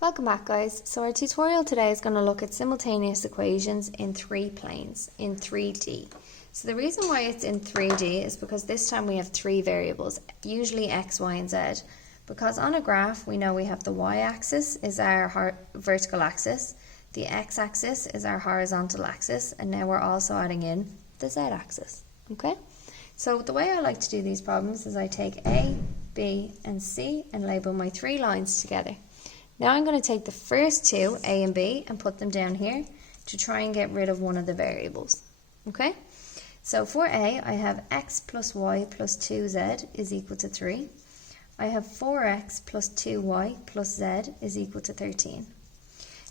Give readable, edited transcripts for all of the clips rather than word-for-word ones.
Welcome back, guys. So our tutorial today is going to look at simultaneous equations in 3 planes, in 3D. So the reason why it's in 3D is because this time we have 3 variables, usually x, y and z. Because on a graph we know we have the y-axis is our vertical axis, the x-axis is our horizontal axis, and now we're also adding in the z-axis. Okay? So the way I like to do these problems is I take A, B and C and label my 3 lines together. Now I'm going to take the first 2, A and B, and put them down here to try and get rid of one of the variables. Okay? So for A, I have x plus y plus 2z is equal to 3. I have 4x plus 2y plus z is equal to 13.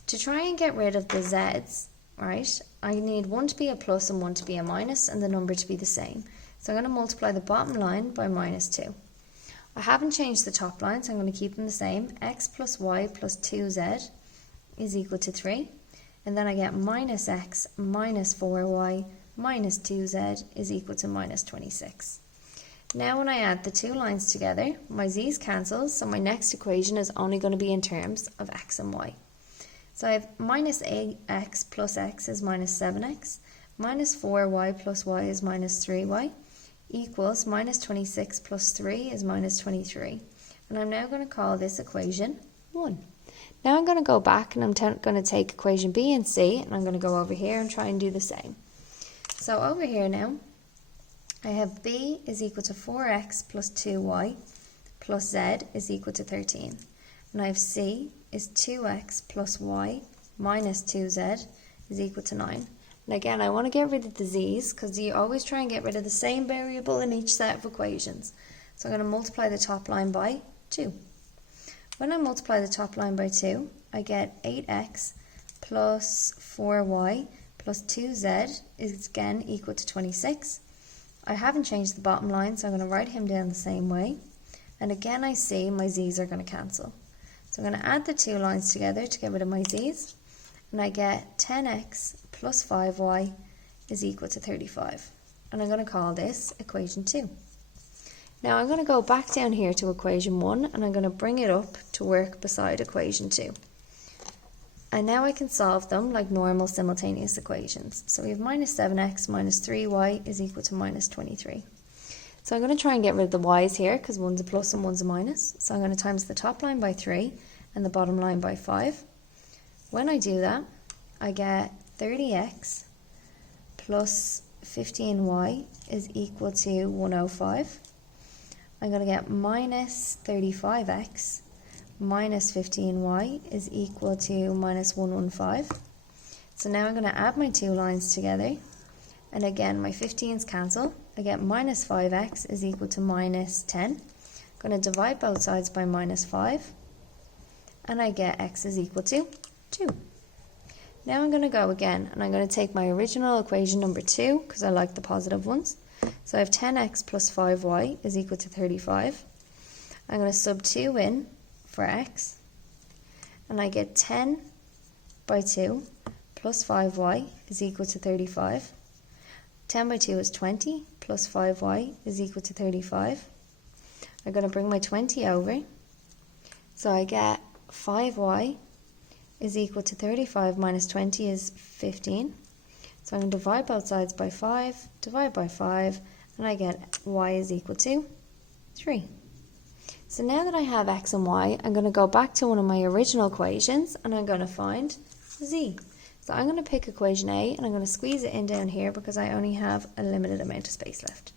To try and get rid of the z's, right, I need one to be a plus and one to be a minus and the number to be the same. So I'm going to multiply the bottom line by minus 2. I haven't changed the top line, so I'm going to keep them the same. X plus y plus 2z is equal to 3. And then I get minus x minus 4y minus 2z is equal to minus 26. Now when I add the 2 lines together, my z's cancel, so my next equation is only going to be in terms of x and y. So I have minus 8x plus x is minus 7x, minus 4y plus y is minus 3y, equals minus 26 plus 3 is minus 23. And I'm now going to call this equation 1. Now I'm going to go back and I'm going to take equation B and C, and I'm going to go over here and try and do the same. So over here now, I have B is equal to 4x plus 2y plus z is equal to 13. And I have C is 2x plus y minus 2z is equal to 9. And again, I want to get rid of the z's because you always try and get rid of the same variable in each set of equations. So I'm going to multiply the top line by 2. When I multiply the top line by 2, I get 8x plus 4y plus 2z is again equal to 26. I haven't changed the bottom line, so I'm going to write him down the same way. And again, I see my z's are going to cancel. So I'm going to add the 2 lines together to get rid of my z's. And I get 10x plus 5y is equal to 35. And I'm going to call this equation 2. Now I'm going to go back down here to equation 1 and I'm going to bring it up to work beside equation 2. And now I can solve them like normal simultaneous equations. So we have minus 7x minus 3y is equal to minus 23. So I'm going to try and get rid of the y's here because one's a plus and one's a minus. So I'm going to times the top line by 3 and the bottom line by 5. When I do that, I get 30x plus 15y is equal to 105. I'm going to get minus 35x minus 15y is equal to minus 115. So now I'm going to add my 2 lines together. And again, my 15's cancel. I get minus 5x is equal to minus 10. I'm going to divide both sides by minus 5. And I get x is equal to 2. Now I'm going to go again and I'm going to take my original equation number 2 because I like the positive ones. So I have 10x plus 5y is equal to 35. I'm going to sub 2 in for x and I get 10 by 2 plus 5y is equal to 35. 10 by 2 is 20 plus 5y is equal to 35. I'm going to bring my 20 over. So I get 5y is equal to 35 minus 20 is 15. So I'm going to divide both sides by 5, divide by 5, and I get y is equal to 3. So now that I have x and y, I'm going to go back to one of my original equations and I'm going to find z. So I'm going to pick equation A and I'm going to squeeze it in down here because I only have a limited amount of space left.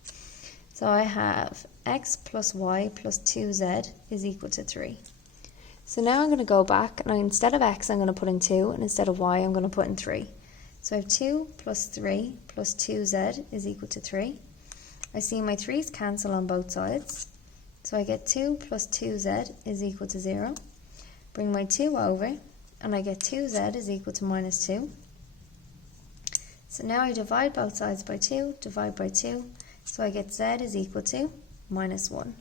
So I have x plus y plus 2z is equal to 3. So now I'm going to go back and instead of x I'm going to put in 2 and instead of y I'm going to put in 3. So I have 2 plus 3 plus 2z is equal to 3. I see my 3's cancel on both sides. So I get 2 plus 2z is equal to 0. Bring my 2 over and I get 2z is equal to minus 2. So now I divide both sides by 2, divide by 2. So I get z is equal to minus 1.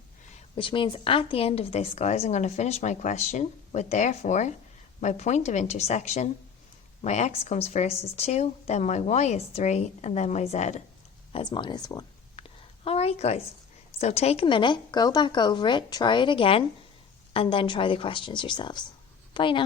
Which means at the end of this, guys, I'm going to finish my question with therefore my point of intersection, my x comes first is 2, then my y is 3, and then my z as minus 1. Alright guys, so take a minute, go back over it, try it again, and then try the questions yourselves. Bye now.